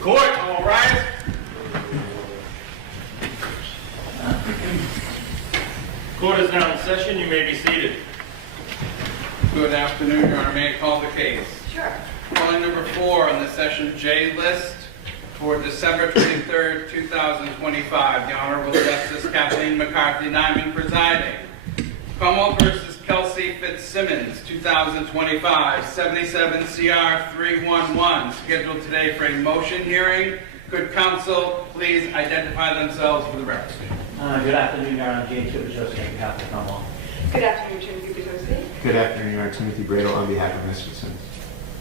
Court, all rise. Court is now in session. You may be seated. Good afternoon, Your Honor. May I call the case? Sure. Calling number 4 on the Session J list for December 23rd, 2025. The Honorable Justice Kathleen McCarthy-Nyman presiding. Commonwealth versus Kelsey Fitzsimmons, 2025, 77 CR 311. Scheduled today for a motion hearing. Could counsel please identify themselves for the record? Good afternoon, Your Honor. James Fitzsimmons on behalf of the Commonwealth. Good afternoon, Attorney Fitzsimmons. Good afternoon, Your Honor. Timothy Bradle on behalf of Ms. Fitzsimmons.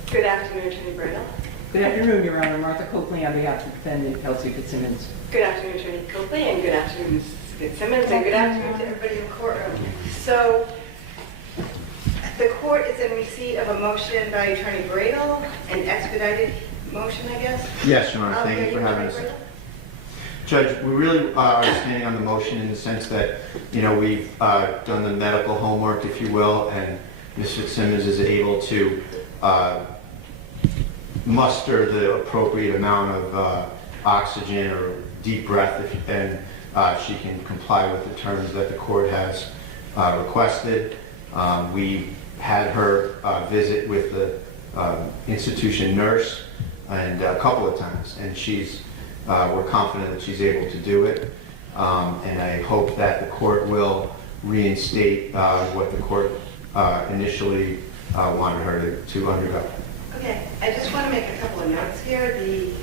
Good afternoon, Attorney Bradle. Good afternoon, Your Honor. Martha Copley on behalf of defendant Kelsey Fitzsimmons. Good afternoon, Attorney Copley, and good afternoon, Ms. Fitzsimmons, and good afternoon to everybody in the courtroom. So, the court is in receipt of a motion by Attorney Bradle, an expedited motion, I guess? Yes, Your Honor. Thank you for having us. Bradle? Judge, we really are standing on the motion in the sense that, you know, we've done the medical homework, if you will, and Ms. Fitzsimmons is able to muster the appropriate amount of oxygen or deep breath, and she can comply with the terms that the court has requested. We had her visit with the institution nurse and a couple of times, and we're confident that she's able to do it, and I hope that the court will reinstate what the court initially wanted her to undergo. Okay, I just want to make a couple of notes here. The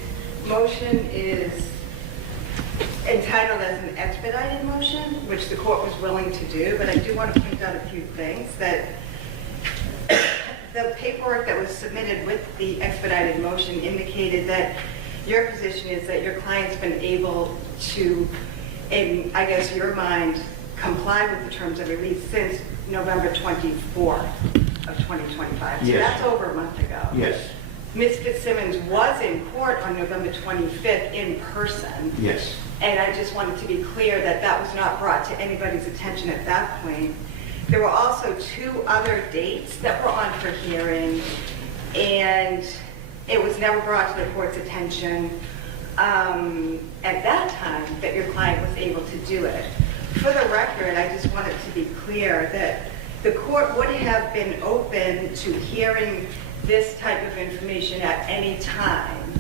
motion is entitled as an expedited motion, which the court was willing to do, but I do want to point out a few things. That the paperwork that was submitted with the expedited motion indicated that your position is that your client's been able to, in, I guess, your mind, comply with the terms of release since November 24th of 2025. So Yes. that's over a month ago. Yes. Ms. Fitzsimmons was in court on November 25th in person. Yes. And I just wanted to be clear that that was not brought to anybody's attention at that point. There were also 2 other dates that were on for hearing, and it was never brought to the court's attention at that time that your client was able to do it. For the record, I just wanted to be clear that the court would have been open to hearing this type of information at any time.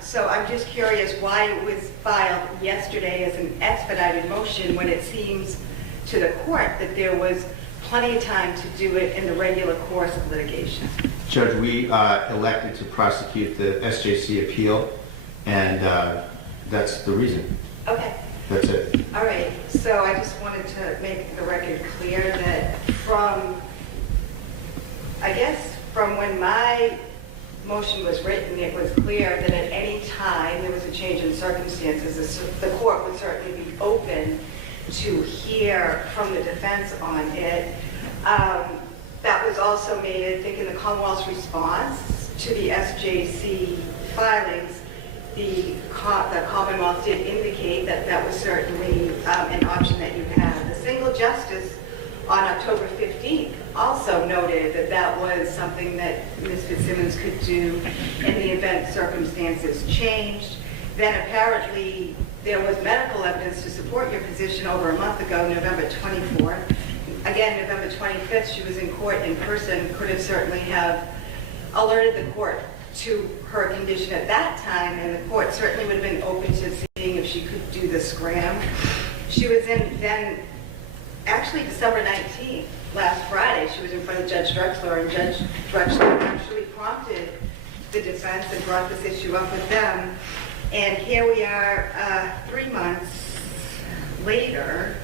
So I'm just curious why it was filed yesterday as an expedited motion when it seems to the court that there was plenty of time to do it in the regular course of litigation. Judge, we elected to prosecute the SJC appeal, and that's the reason. Okay. That's it. All right. So I just wanted to make the record clear that from when my motion was written, it was clear that at any time there was a change in circumstances, the court would certainly be open to hear from the defense on it. That was also made, I think, in the Commonwealth's response to the SJC filings. The Commonwealth did indicate that that was certainly an option that you had. The single justice on October 15th also noted that that was something that Ms. Fitzsimmons could do in the event circumstances changed. Then apparently there was medical evidence to support your position over a month ago, November 24th. Again, November 25th, she was in court in person, could have certainly have alerted the court to her condition at that time, and the court certainly would have been open to seeing if she could do the SCRAM. She was in then, actually December 19th, last Friday, she was in front of Judge Drexler, and Judge Drexler actually prompted the defense and brought this issue up with them. And here we are 3 months later,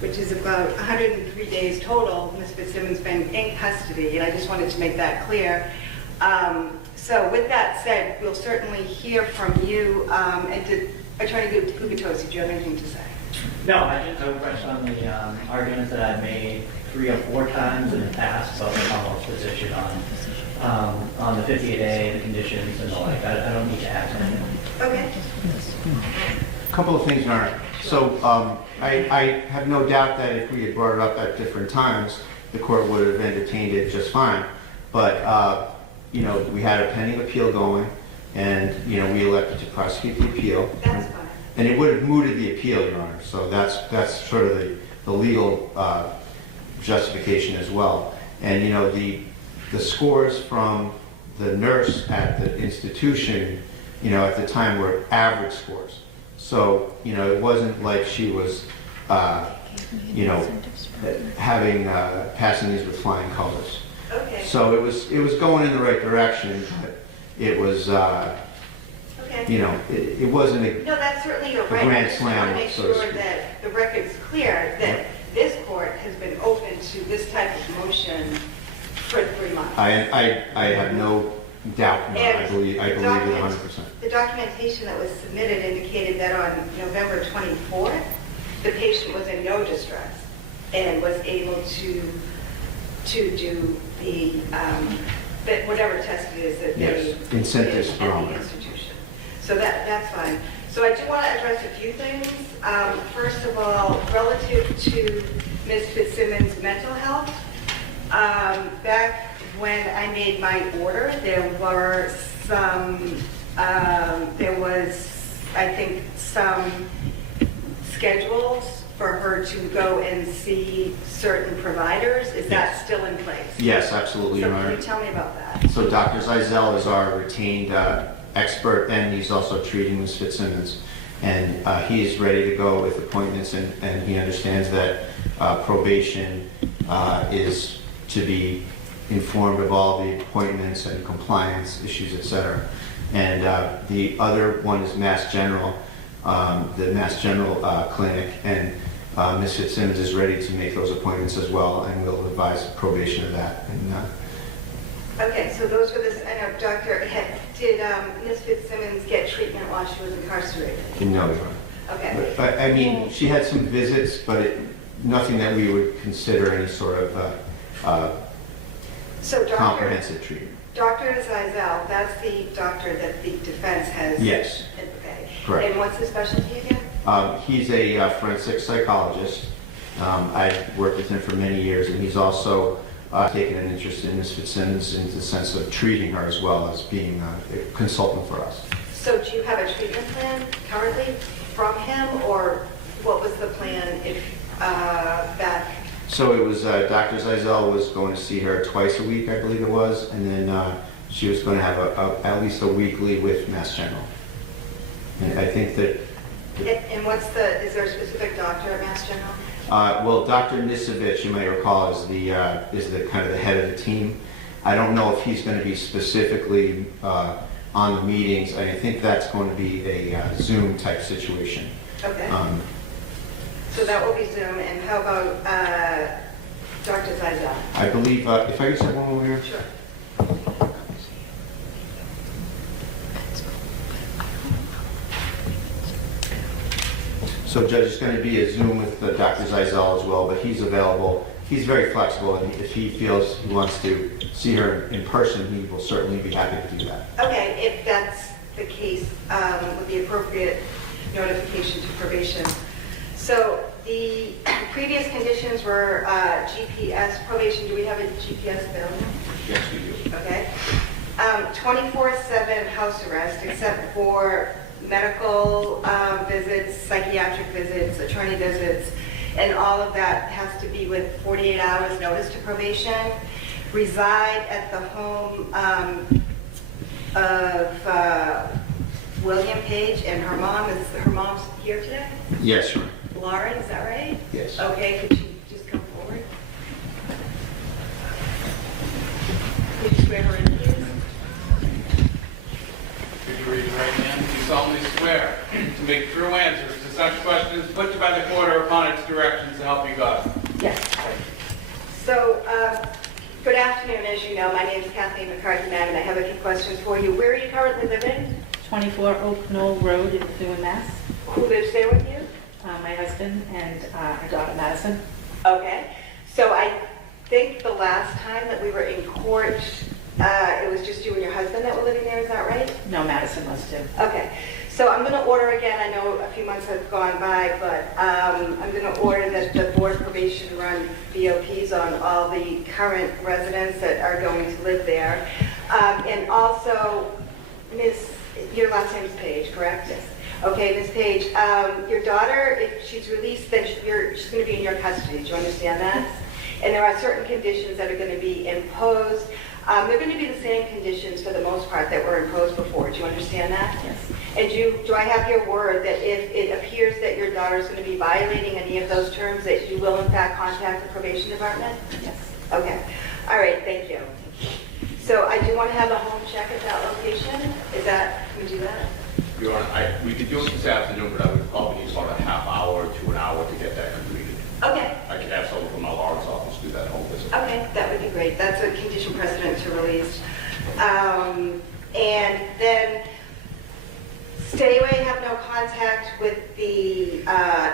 which is about 103 days total. Ms. Fitzsimmons been in custody, and I just wanted to make that clear. So with that said, we'll certainly hear from you. And Attorney Gubitosi, do you have anything to say? No, I just have a question on the arguments that I've made 3 or 4 times in the past about the Commonwealth's position on the 58A, the conditions and the like. I don't need to add anything. Okay. A couple of things, Your Honor. So I have no doubt that if we had brought it up at different times, the court would have entertained it just fine. But you know, we had a pending appeal going. and, you know, we elected to prosecute the appeal. That's fine. And it would have mooted the appeal, Your Honor, so that's sort of the legal justification as well. And, you know, the scores from the nurse at the institution, you know, at the time were average scores. So, you know, it wasn't like she was, you know, passing these with flying colors. Okay. So it was going in the right direction, but it was, Okay. you know, it wasn't a, No, that's certainly your a right. grand I just want slam, to make so to sure speak. that the record's clear that this court has been open to this type of motion for 3 months. I have no doubt, no, I And believe it the document- 100%. The documentation that was submitted indicated that on November 24th, the patient was in no distress and was able to do the, whatever test it is that Yes, they incentive did at the spirometer. institution. So that's fine. So I do want to address a few things. First of all, relative to Ms. Fitzsimmons' mental health, back when I made my order, there was, I think, some schedules for her to go and see certain providers. Is that Yes. still in place? Yes, absolutely, So Your can Honor. you tell me about that? So Dr. Zeisel is our retained expert, and he's also treating Ms. Fitzsimmons. And he is ready to go with appointments, and he understands that probation is to be informed of all the appointments and compliance issues, et cetera. And the other one is Mass General, the Mass General Clinic, and Ms. Fitzsimmons is ready to make those appointments as well, and we'll advise probation of that. And Okay, so those were the, I know, Doctor, did Ms. Fitzsimmons get treatment while she was incarcerated? no, Your Honor. Okay. But, I mean, she had some visits, but nothing that we would consider any sort of So Dr. comprehensive treatment. Dr. Zeisel, that's the doctor that the defense has? Yes. Okay. Correct. And what's his specialty again? He's a forensic psychologist. I've worked with him for many years, and he's also taken an interest in Ms. Fitzsimmons in the sense of treating her as well as being a consultant for us. So do you have a treatment plan currently from him, or what was the plan if, back? So it was, Dr. Zeisel was going to see her twice a week, I believe it was, and then she was going to have at least a weekly with Mass General. And I think that, And what's the, is there a specific doctor at Mass General? well, Dr. Nisevich, you may recall, is the kind of the head of the team. I don't know if he's going to be specifically on the meetings. I think that's going to be a Zoom type situation. Okay. So that will be Zoom, and how about Dr. Zeisel? I believe, if I could say one more here. Sure. So Judge, it's going to be a Zoom with Dr. Zeisel as well, but he's available. He's very flexible, and if he feels he wants to see her in person, he will certainly be happy to do that. Okay, if that's the case, with the appropriate notification to probation. So the previous conditions were GPS probation. Do we have a GPS available? Yes, we do. Okay. 24/7 house arrest, except for medical visits, psychiatric visits, attorney visits, and all of that has to be with 48 hours notice to probation. Reside at the home of William Page, and her mom's here today? Yes, sure. Lauren, is that right? Yes. Okay, could you just come forward? Could you swear her in, please? Could you raise your right hand? Do you solemnly swear to make true answers to such questions put to by the court or upon its directions to help you God? Yes. So, good afternoon. As you know, my name is Kathleen McCarthy-Mann, and I have a few questions for you. Where are you currently living? 24 Oak Knoll Road in Methuen, Mass. Who lives there with you? My husband and our daughter Madison. Okay. So I think the last time that we were in court, it was just you and your husband that were living there. Is that right? No, Madison was too. Okay. So I'm going to order again. I know a few months have gone by, but I'm going to order that the board of probation run BOPs on all the current residents that are going to live there. And also, Ms. your last name is Page, correct? Yes. Okay, Ms. Page, your daughter, if she's released, then she's going to be in your custody. Do you understand that? And there are certain conditions that are going to be imposed. They're going to be the same conditions for the most part that were imposed before. Do you understand that? Yes. And do I have your word that if it appears that your daughter is going to be violating any of those terms, that you will in fact contact the probation department? Yes. Okay. All right, thank you. So I do want to have a home check at that location. Can we do that? Your Honor, we could do it this afternoon, but I would probably need about a half hour to an hour to get that completed. Okay. I could have someone from my Lawrence office do that home visit. Okay, that would be great. That's a condition precedent to release. And then stay away, have no contact with the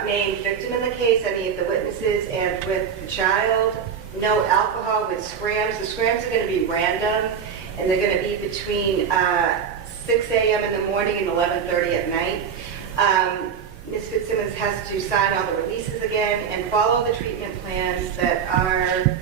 named victim in the case, any of the witnesses, and with the child. No alcohol with SCRAMs. The SCRAMs are going to be random, and they're going to be between 6 a.m. in the morning and 11:30 at night. Ms. Fitzsimmons has to sign all the releases again and follow the treatment plans that are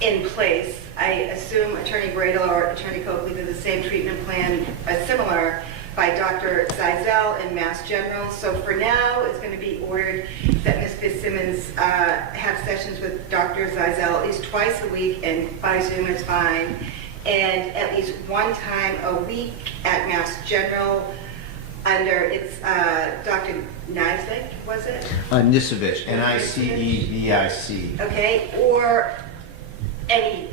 in place. I assume Attorney Bradel or Attorney Coakley did the same treatment plan, similar, by Dr. Zeisel in Mass General. So for now, it's going to be ordered that Ms. Fitzsimmons have sessions with Dr. Zeisel at least twice a week, and by Zoom is fine, and at least one time a week at Mass General under, it's Dr. Nizic, was it? Nicevic, Nicevic. Okay, or any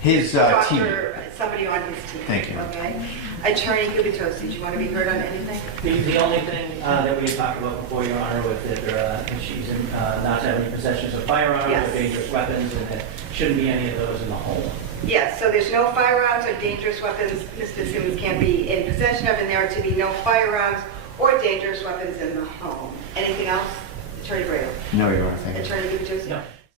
His team. doctor, somebody on his team. Thank you. Okay. Attorney Gubitosi, do you want to be heard on anything? The only thing that we had talked about before, Your Honor, was that she's not to have any possessions of firearms Yes. or dangerous weapons, and there shouldn't be any of those in the home. Yes, so there's no firearms or dangerous weapons Ms. Fitzsimmons can be in possession of, and there are to be no firearms or dangerous weapons in the home. Anything else? Attorney Bradel? No, Your Honor, thank you. Attorney Gubitosi? No.